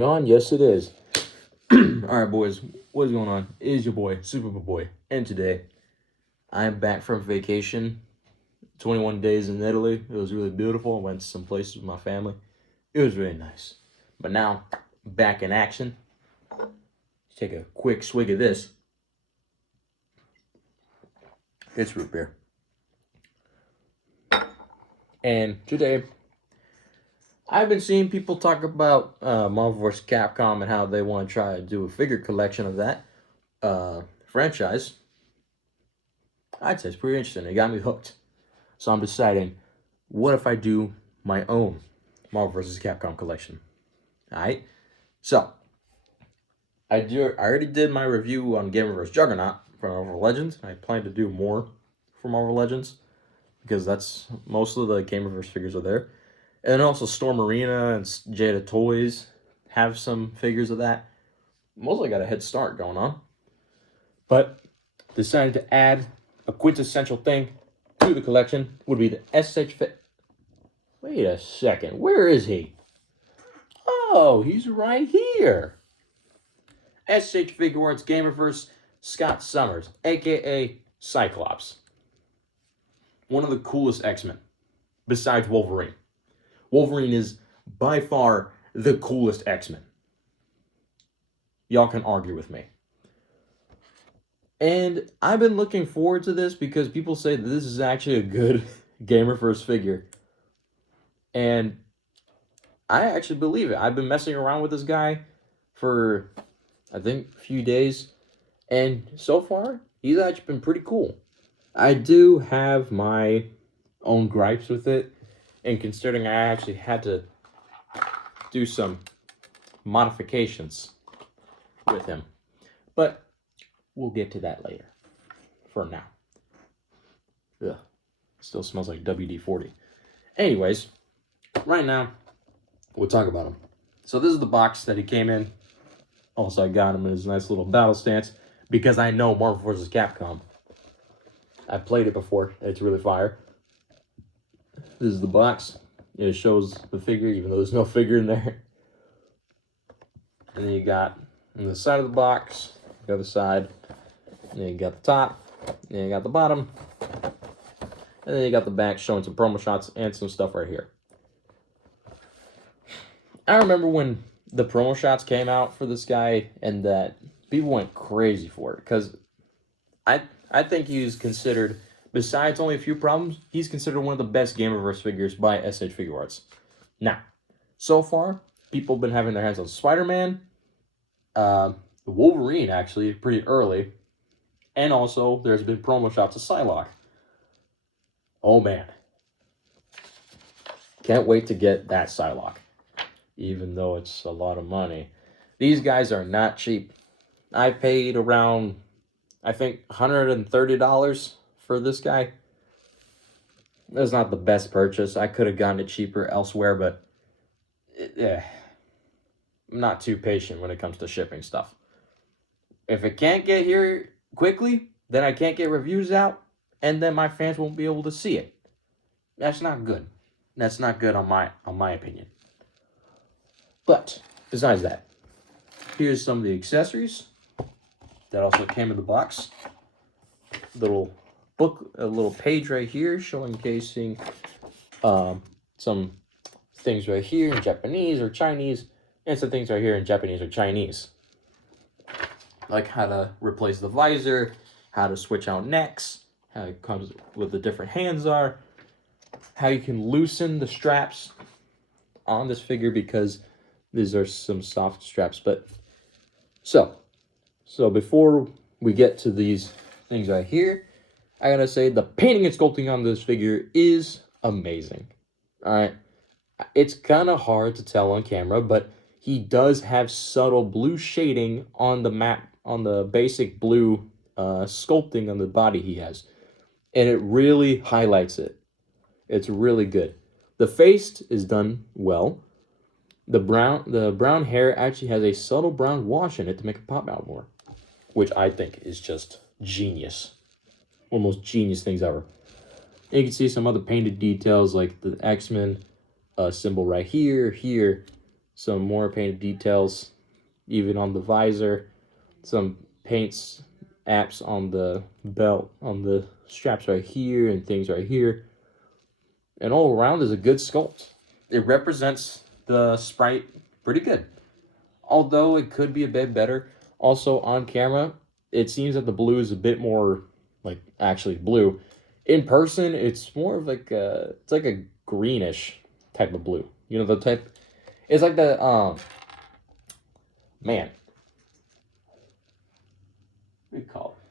On? Yes, it is. Alright, boys, what is going on? It is your boy, Superboy, and today I am back from vacation. 21 days in Italy. It was really beautiful. I went to some places with my family. It was really nice. But now, back in action. Let's take a quick swig of this. It's root beer. And today, I've been seeing people talk about Marvel vs. Capcom and how they want to try to do a figure collection of that franchise. I'd say it's pretty interesting. It got me hooked. So I'm deciding, what if I do my own Marvel vs. Capcom collection? Alright? So, I already did my review on gamerverse Juggernaut for Marvel Legends. I plan to do more for Marvel Legends, because that's most of the gamerverse figures are there. And then also Storm Arena and Jada Toys have some figures of that. Mostly got a head start going on. But decided to add a quintessential thing to the collection would be the SH Fit. Wait a second, where is he? Oh, he's right here. SH Figuarts Gamerverse Scott Summers, aka Cyclops. One of the coolest X-Men, besides Wolverine. Wolverine is by far the coolest X-Men. Y'all can argue with me. And I've been looking forward to this because people say that this is actually a good gamer-first figure. And I actually believe it. I've been messing around with this guy for, I think, a few days. And so far, he's actually been pretty cool. I do have my own gripes with it. And considering I actually had to do some modifications with him. But we'll get to that later. For now. Ugh. Still smells like WD-40. Anyways, right now, we'll talk about him. So this is the box that he came in. Also, I got him in his nice little battle stance, because I know Marvel vs. Capcom. I played it before. It's really fire. This is the box. It shows the figure, even though there's no figure in there. And then you got on the side of the box, the other side. And then you got the top. And then you got the bottom. And then you got the back showing some promo shots and some stuff right here. I remember when the promo shots came out for this guy, and that people went crazy for it, because I think he's considered, besides only a few problems, he's considered one of the best Gamerverse figures by SH Figuarts. Now, so far, people have been having their hands on Spider-Man, Wolverine, actually, pretty early, and also there's been promo shots of Psylocke. Oh, man. Can't wait to get that Psylocke, even though it's a lot of money. These guys are not cheap. I paid around, I think, $130 for this guy. That's not the best purchase. I could have gotten it cheaper elsewhere, but I'm not too patient when it comes to shipping stuff. If it can't get here quickly, then I can't get reviews out, and then my fans won't be able to see it. That's not good. That's not good on my opinion. But besides that, here's some of the accessories that also came in the box. Little book, a little page right here showcasing some things right here in Japanese or Chinese, and some things right here in Japanese or Chinese. Like how to replace the visor, how to switch out necks, how it comes with the different hands are, how you can loosen the straps on this figure, because these are some soft straps. But so before we get to these things right here, I gotta say the painting and sculpting on this figure is amazing. All right, it's kind of hard to tell on camera, but he does have subtle blue shading on the map, on the basic blue sculpting on the body he has, and it really highlights it. It's really good. The face is done well. The brown hair actually has a subtle brown wash in it to make it pop out more, which I think is just genius. One of the most genius things ever. And you can see some other painted details like the X-Men symbol right here, some more painted details, even on the visor, some paints apps on the belt, on the straps right here, and things right here. And all around is a good sculpt. It represents the sprite pretty good. Although it could be a bit better. Also on camera, it seems that the blue is a bit more like actually blue. In person, it's more of like a greenish type of blue. You know, the type, it's like the man, what do you call it?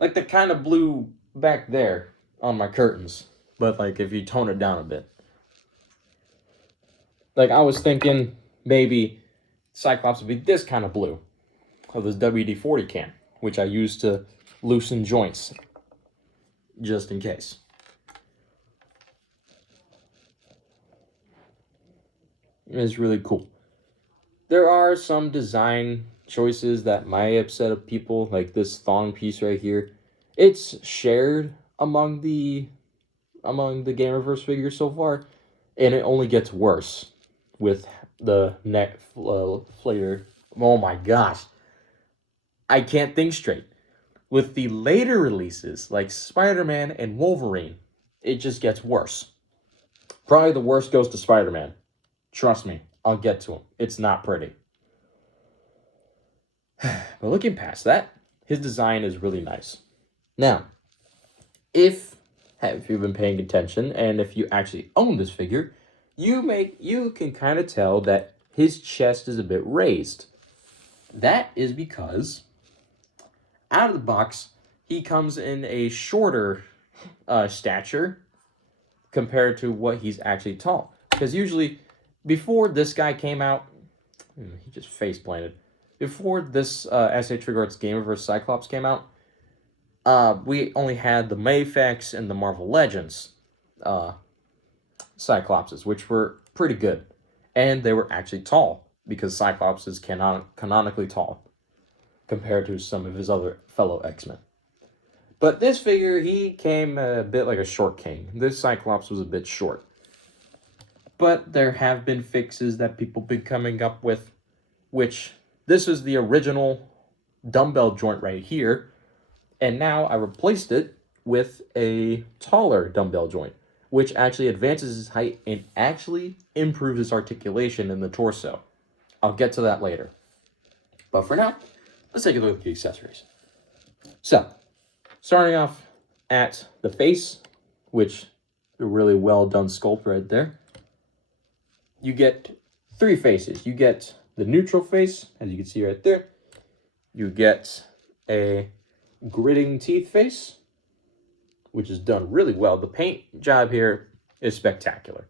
Like the kind of blue back there on my curtains, but like if you tone it down a bit. Like I was thinking maybe Cyclops would be this kind of blue of this WD-40 can, which I use to loosen joints, just in case. It's really cool. There are some design choices that might upset people, like this thong piece right here. It's shared among the gamerverse figures so far, and it only gets worse with the neck flater. Oh my gosh, I can't think straight. With the later releases like Spider-Man and Wolverine, it just gets worse. Probably the worst goes to Spider-Man. Trust me, I'll get to him. It's not pretty. But looking past that, his design is really nice. Now, if you've been paying attention and if you actually own this figure, you can kind of tell that his chest is a bit raised. That is because out of the box, he comes in a shorter stature compared to what he's actually tall. Because usually, before this guy came out, he just face planted. Before this SH Figuarts Gamerverse Cyclops came out, we only had the Mayfex and the Marvel Legends Cyclopses, which were pretty good. And they were actually tall, because Cyclops is canonically tall compared to some of his other fellow X-Men. But this figure, he came a bit like a short king. This Cyclops was a bit short. But there have been fixes that people have been coming up with, which this is the original dumbbell joint right here. And now I replaced it with a taller dumbbell joint, which actually advances his height and actually improves his articulation in the torso. I'll get to that later. But for now, let's take a look at the accessories. So, starting off at the face, which a really well done sculpt right there. You get 3 faces. You get the neutral face, as you can see right there. You get a gritting teeth face, which is done really well. The paint job here is spectacular.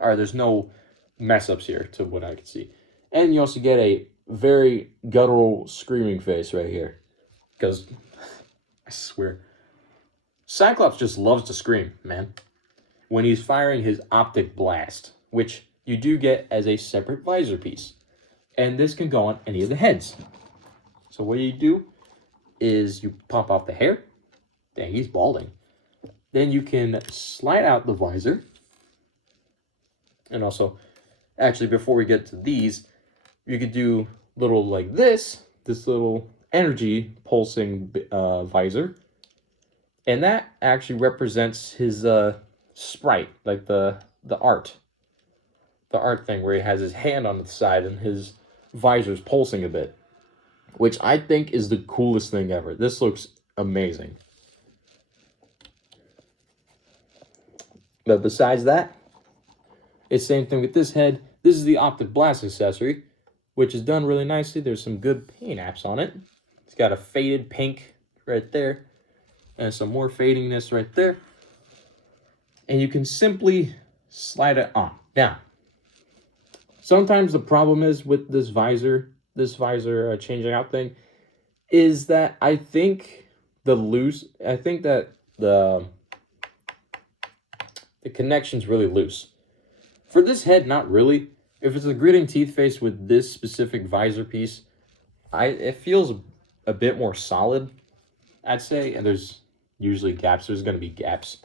All right, there's no mess ups here to what I can see. And you also get a very guttural screaming face right here. Because, I swear, Cyclops just loves to scream, man. When he's firing his optic blast, which you do get as a separate visor piece. And this can go on any of the heads. So what you do is you pop off the hair. Dang, he's balding. Then you can slide out the visor. And also, actually, before we get to these, you could do little like this little energy pulsing visor. And that actually represents his sprite, like the art. The art thing where he has his hand on the side and his visor's pulsing a bit. Which I think is the coolest thing ever. This looks amazing. But besides that, it's the same thing with this head. This is the optic blast accessory, which is done really nicely. There's some good paint apps on it. It's got a faded pink right there. And some more fadingness right there. And you can simply slide it on. Now, sometimes the problem is with this visor changing out thing, is that I think that the connection's really loose. For this head, not really. If it's a gritting teeth face with this specific visor piece, it feels a bit more solid, I'd say. And there's usually gaps. There's going to be gaps.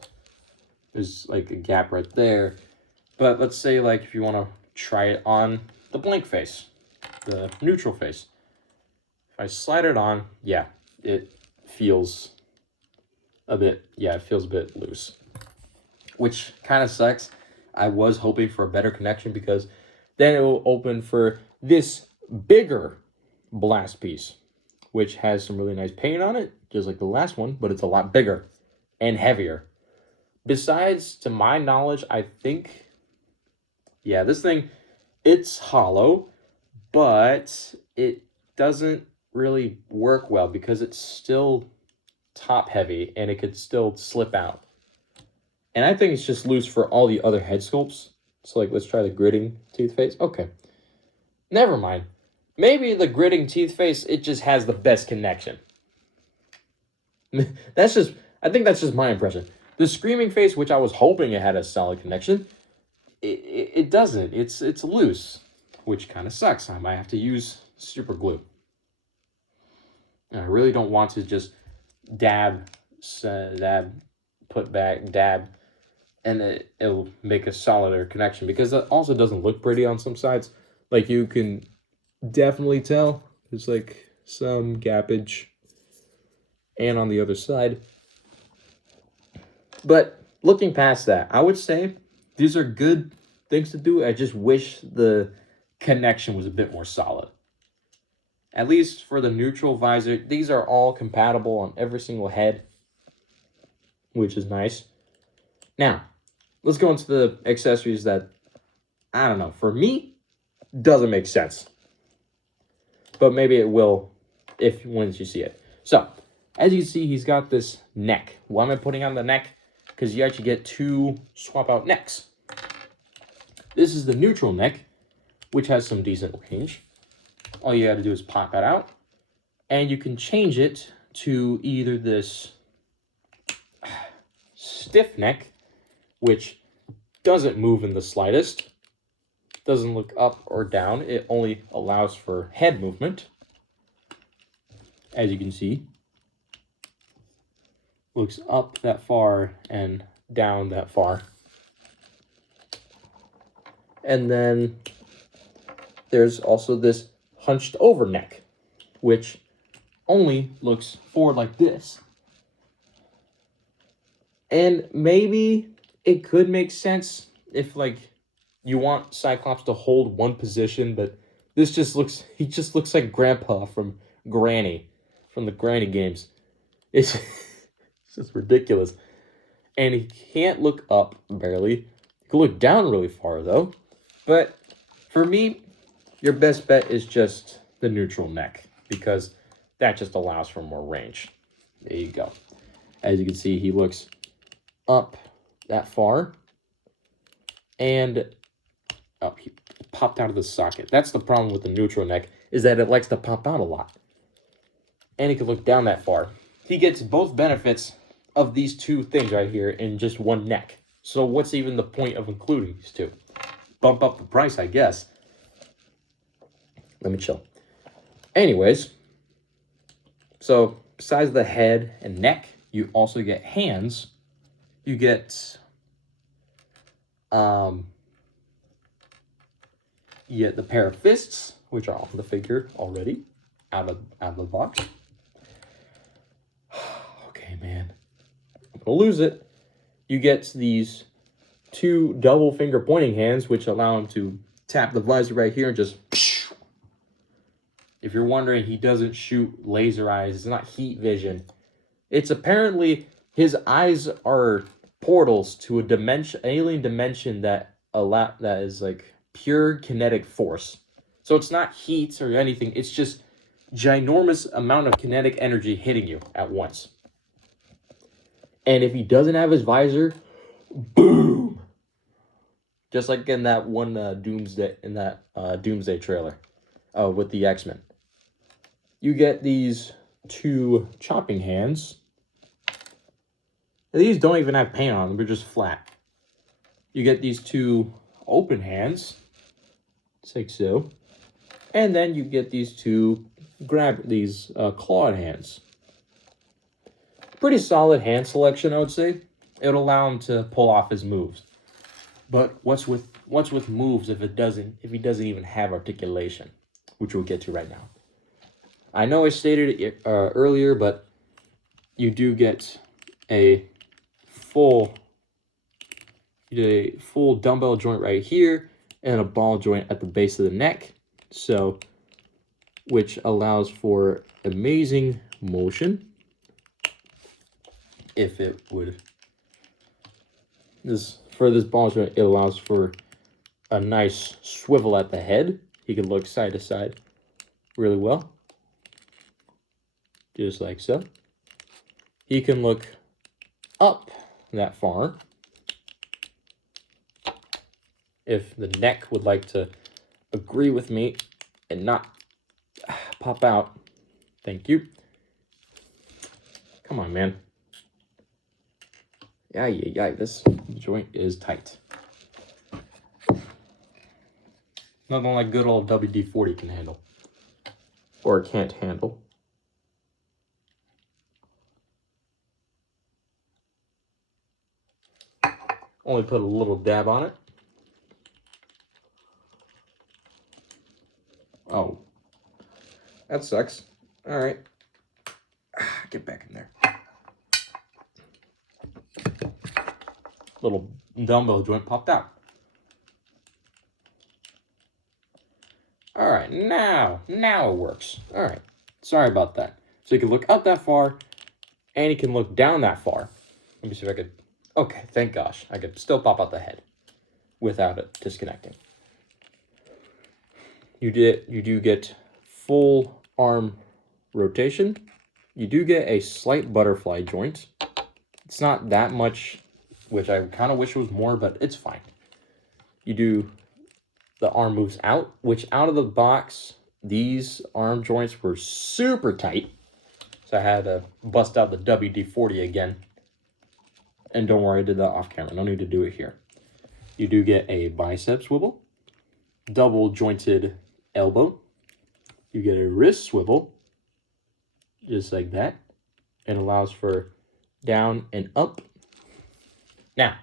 There's like a gap right there. But let's say like if you want to try it on, the blank face, the neutral face. If I slide it on, yeah, it feels a bit loose, which kind of sucks. I was hoping for a better connection because then it will open for this bigger blast piece, which has some really nice paint on it, just like the last one, but it's a lot bigger and heavier. Besides, to my knowledge, I think, yeah, this thing, it's hollow, but it doesn't really work well because it's still top heavy and it could still slip out. And I think it's just loose for all the other head sculpts. So like, let's try the gritting teeth face. Okay. Never mind. Maybe the gritting teeth face, it just has the best connection. I think that's just my impression. The screaming face, which I was hoping it had a solid connection, it doesn't. It's loose, which kind of sucks. I might have to use super glue. And I really don't want to just dab, put back, dab, and it'll make a solider connection, because it also doesn't look pretty on some sides. Like, you can definitely tell there's like some gappage, and on the other side. But looking past that, I would say these are good things to do. I just wish the connection was a bit more solid. At least for the neutral visor, these are all compatible on every single head, which is nice. Now, let's go into the accessories that, I don't know, for me, doesn't make sense. But maybe it will once you see it. So, as you see, he's got this neck. Why am I putting on the neck? Because you actually get two swap out necks. This is the neutral neck, which has some decent range. All you got to do is pop it out, and you can change it to either this stiff neck, which doesn't move in the slightest, doesn't look up or down. It only allows for head movement. As you can see, looks up that far and down that far. And then there's also this hunched over neck, which only looks forward like this. And maybe it could make sense if, like, you want Cyclops to hold one position, but he just looks like Grandpa from Granny, from the Granny games. It's just ridiculous. And he can't look up, barely. He can look down really far, though. But for me, your best bet is just the neutral neck, because that just allows for more range. There you go. As you can see, he looks up that far, and he popped out of the socket. That's the problem with the neutral neck, is that it likes to pop out a lot. And he can look down that far. He gets both benefits of these two things right here in just one neck. So what's even the point of including these two? Bump up the price, I guess. Let me chill. Anyways, so besides the head and neck, you also get hands. You get the pair of fists, which are on the figure already, out of the box. Okay, man, I'm gonna lose it. You get these two double finger pointing hands, which allow him to tap the visor right here and just. If you're wondering, he doesn't shoot laser eyes. It's not heat vision. It's apparently his eyes are portals to a dimension, alien dimension that is like pure kinetic force. So it's not heat or anything. It's just ginormous amount of kinetic energy hitting you at once. And if he doesn't have his visor, boom! Just like in that one Doomsday trailer with the X-Men. You get these two chopping hands. These don't even have paint on them, they're just flat. You get these two open hands, just like so. And then you get these two clawed hands. Pretty solid hand selection, I would say. It'll allow him to pull off his moves. But what's with what's with moves if he doesn't even have articulation, which we'll get to right now. I know I stated it earlier, but you do get a full dumbbell joint right here and a ball joint at the base of the neck, so which allows for amazing motion. If it would, this ball joint, it allows for a nice swivel at the head. He can look side to side really well, just like so. He can look up that far if the neck would like to agree with me and not pop out. Thank you. Come on, man. Yeah, this joint is tight. Nothing like good old WD-40 can handle. Or can't handle. Only put a little dab on it. Oh. That sucks. Alright. Get back in there. Little dumbbell joint popped out. Alright, now it works. Alright, sorry about that. So you can look up that far, and you can look down that far. Let me see if I could, okay, thank gosh. I could still pop out the head without it disconnecting. You do get full arm rotation. You do get a slight butterfly joint. It's not that much, which I kind of wish was more, but it's fine. You do, the arm moves out, which out of the box, these arm joints were super tight. So I had to bust out the WD-40 again. And don't worry, I did that off camera. No need to do it here. You do get a bicep swivel, double jointed elbow. You get a wrist swivel, just like that. And allows for down and up. Now,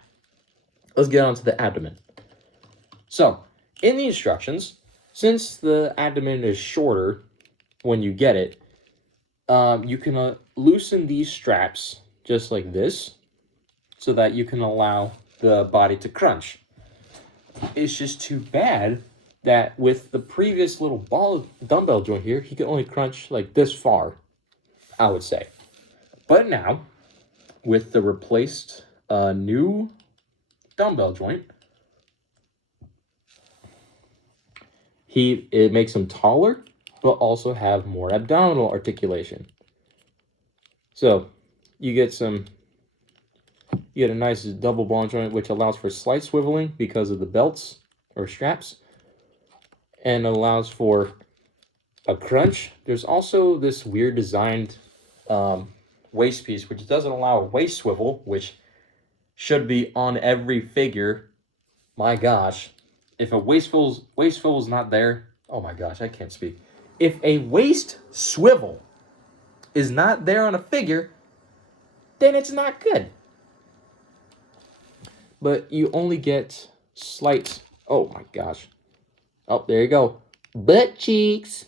let's get on to the abdomen. So, in the instructions, since the abdomen is shorter when you get it, you can loosen these straps just like this so that you can allow the body to crunch. It's just too bad that with the previous little dumbbell joint here, he could only crunch like this far, I would say. But now, with the replaced new dumbbell joint, it makes him taller, but also have more abdominal articulation. So you get a nice double ball joint, which allows for slight swiveling because of the belts or straps, and allows for a crunch. There's also this weird designed waist piece, which doesn't allow a waist swivel, which should be on every figure. My gosh. If a waist swivel is not there, oh my gosh, I can't speak. If a waist swivel is not there on a figure, then it's not good. But you only get slight, oh my gosh. Oh, there you go. Butt cheeks.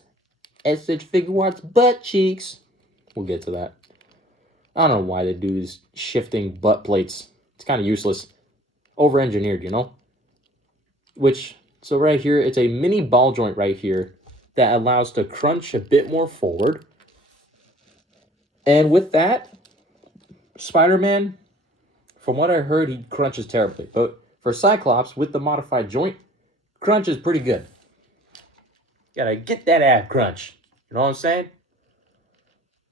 SH figuarts butt cheeks. We'll get to that. I don't know why they do these shifting butt plates. It's kind of useless. Over-engineered, you know? So right here, it's a mini ball joint right here that allows to crunch a bit more forward. And with that, Spider-Man, from what I heard, he crunches terribly. But for Cyclops, with the modified joint, crunch is pretty good. Gotta get that ab crunch. You know what I'm saying?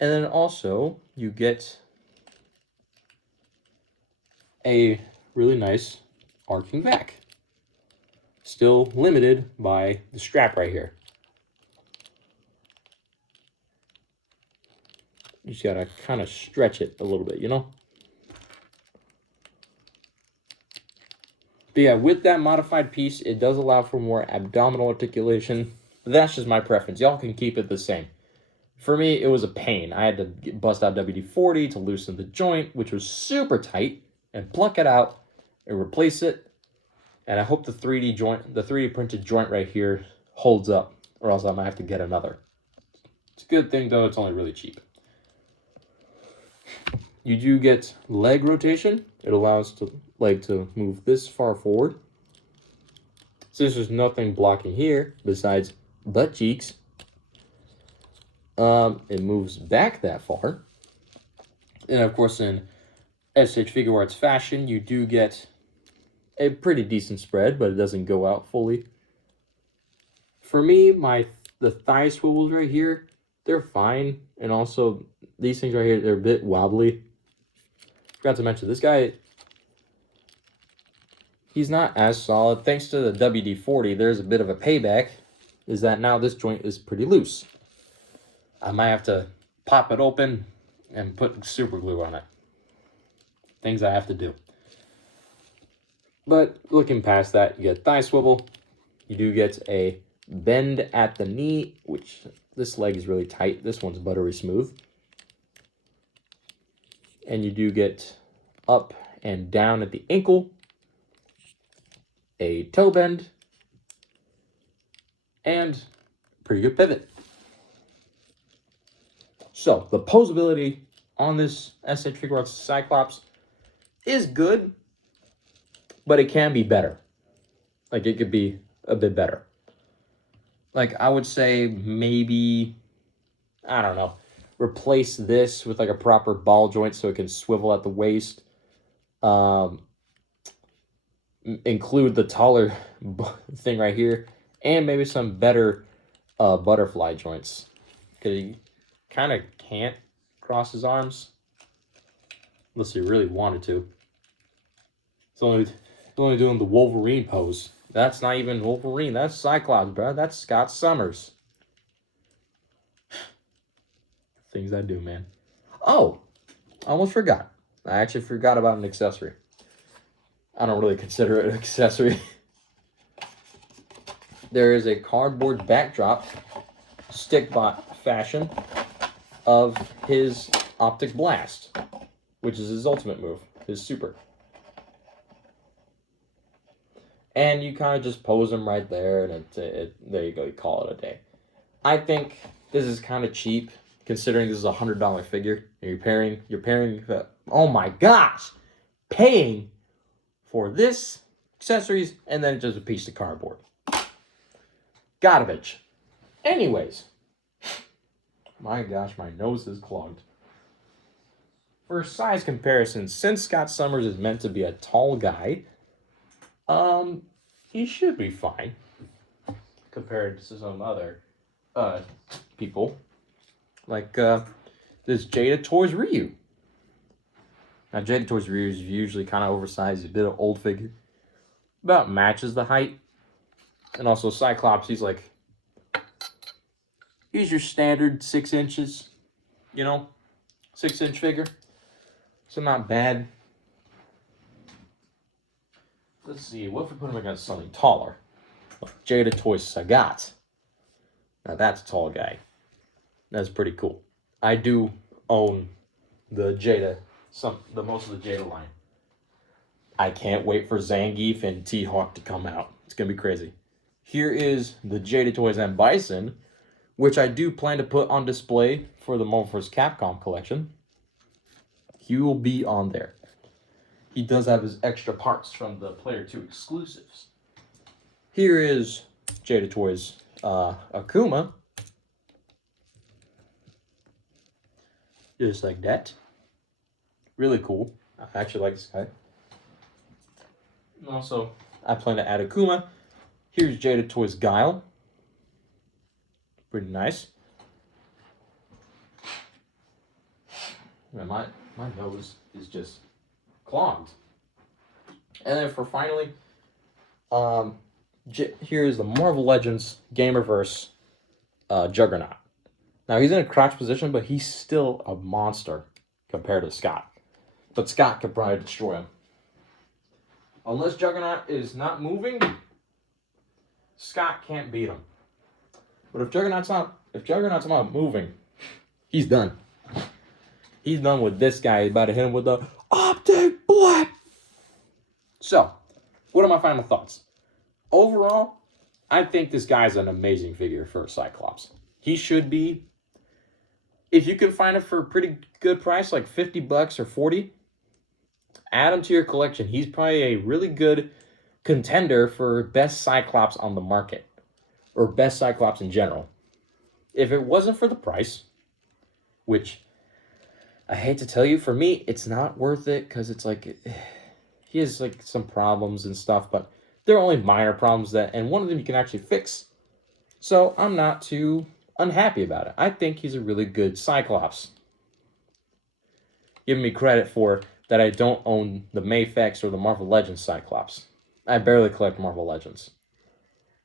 And then also, you get a really nice arcing back. Still limited by the strap right here. You just gotta kind of stretch it a little bit, you know? But yeah, with that modified piece, it does allow for more abdominal articulation. But that's just my preference. Y'all can keep it the same. For me, it was a pain. I had to bust out WD-40 to loosen the joint, which was super tight, and pluck it out and replace it. And I hope the 3D printed joint right here holds up, or else I might have to get another. It's a good thing though, it's only really cheap. You do get leg rotation. It allows the leg to move this far forward. Since there's nothing blocking here besides butt cheeks, it moves back that far. And of course, in SH Figuarts fashion, you do get a pretty decent spread, but it doesn't go out fully. For me, the thigh swivels right here, they're fine. And also, these things right here, they're a bit wobbly. Forgot to mention, this guy, he's not as solid. Thanks to the WD-40, there's a bit of a payback, is that now this joint is pretty loose. I might have to pop it open and put super glue on it. Things I have to do. But looking past that, you get thigh swivel. You do get a bend at the knee, which this leg is really tight. This one's buttery smooth. And you do get up and down at the ankle, a toe bend, and pretty good pivot. So the posability on this SH Figuarts Cyclops is good, but it can be better. Like, it could be a bit better. Like, I would say maybe, I don't know, replace this with like a proper ball joint so it can swivel at the waist. Include the taller thing right here, and maybe some better butterfly joints. Because he kind of can't cross his arms unless he really wanted to. It's only doing the Wolverine pose. That's not even Wolverine. That's Cyclops, bro. That's Scott Summers. Things I do, man. Oh, I almost forgot. I actually forgot about an accessory. I don't really consider it an accessory. There is a cardboard backdrop, stick-bot fashion, of his Optic Blast, which is his ultimate move, his super. And you kind of just pose him right there, and there you go, you call it a day. I think this is kind of cheap, considering this is a $100 figure. And you're pairing, oh my gosh, paying for this, accessories, and then just a piece of cardboard. Garbage. Anyways, my gosh, my nose is clogged. For size comparison, since Scott Summers is meant to be a tall guy, he should be fine compared to some other people, like this Jada Toys Ryu. Now, Jada Toys Ryu is usually kind of oversized, a bit of old figure, about matches the height. And also Cyclops, he's your standard 6 inches, 6-inch figure. So not bad. Let's see, what if we put him against something taller? Jada Toys Sagat. Now that's a tall guy. That's pretty cool. I do own the most of the Jada line. I can't wait for Zangief and T-Hawk to come out. It's gonna be crazy. Here is the Jada Toys M Bison, which I do plan to put on display for the Marvel vs. Capcom collection. He will be on there. He does have his extra parts from the Player 2 exclusives. Here is Jada Toys Akuma. Just like that. Really cool. I actually like this guy. And also, I plan to add Akuma. Here's Jada Toys Guile. Pretty nice. Man, my nose is just clogged. And then for finally, here is the Marvel Legends Gamerverse Juggernaut. Now, he's in a crouch position, but he's still a monster compared to Scott. But Scott could probably destroy him. Unless Juggernaut is not moving, Scott can't beat him. But if Juggernaut's not moving, he's done. He's done with this guy. He's about to hit him with the Optic Blast. So, what are my final thoughts? Overall, I think this guy's an amazing figure for Cyclops. He should be, if you can find it for a pretty good price, like 50 bucks or 40, add him to your collection. He's probably a really good contender for best Cyclops on the market, or best Cyclops in general. If it wasn't for the price, which I hate to tell you, for me, it's not worth it, because it's like, he has like some problems and stuff, but they're only minor problems, and one of them you can actually fix. So I'm not too unhappy about it. I think he's a really good Cyclops. Giving me credit for that I don't own the Mayfex or the Marvel Legends Cyclops. I barely collect Marvel Legends.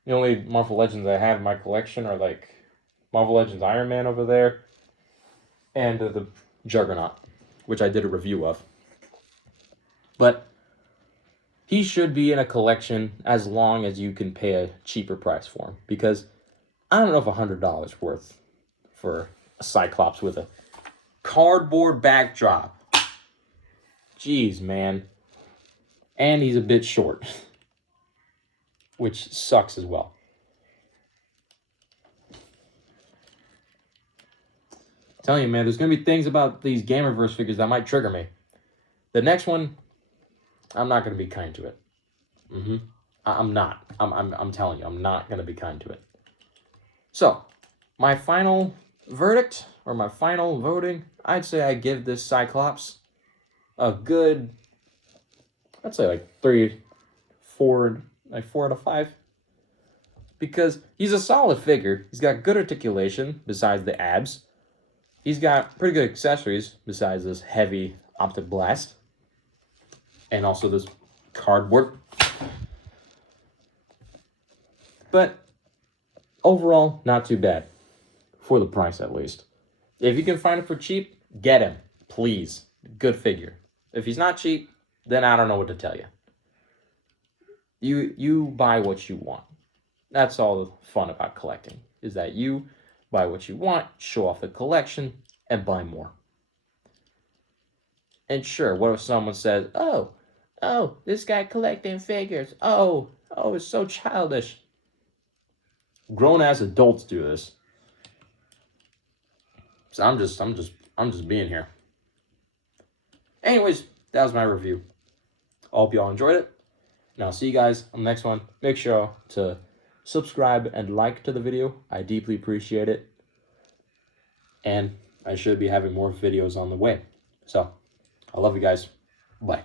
The only Marvel Legends I have in my collection are like Marvel Legends Iron Man over there, and the Juggernaut, which I did a review of. But he should be in a collection as long as you can pay a cheaper price for him, because I don't know if $100 worth for a Cyclops with a cardboard backdrop. Jeez, man. And he's a bit short, which sucks as well. I'm telling you, man, there's going to be things about these gamerverse figures that might trigger me. The next one, I'm not going to be kind to it. I'm not. I'm telling you, I'm not going to be kind to it. So, my final verdict, or my final voting, I'd say I give this Cyclops a good, I'd say like 4 out of 5. Because he's a solid figure. He's got good articulation besides the abs. He's got pretty good accessories besides this heavy optic blast. And also this cardboard. But overall, not too bad. For the price, at least. If you can find it for cheap, get him. Please. Good figure. If he's not cheap, then I don't know what to tell you. You buy what you want. That's all the fun about collecting, is that you buy what you want, show off the collection, and buy more. And sure, what if someone says, oh, this guy collecting figures. Oh, it's so childish. Grown-ass adults do this. So I'm just being here. Anyways, that was my review. I hope y'all enjoyed it. And I'll see you guys on the next one. Make sure to subscribe and like to the video. I deeply appreciate it. And I should be having more videos on the way. So, I love you guys. Bye.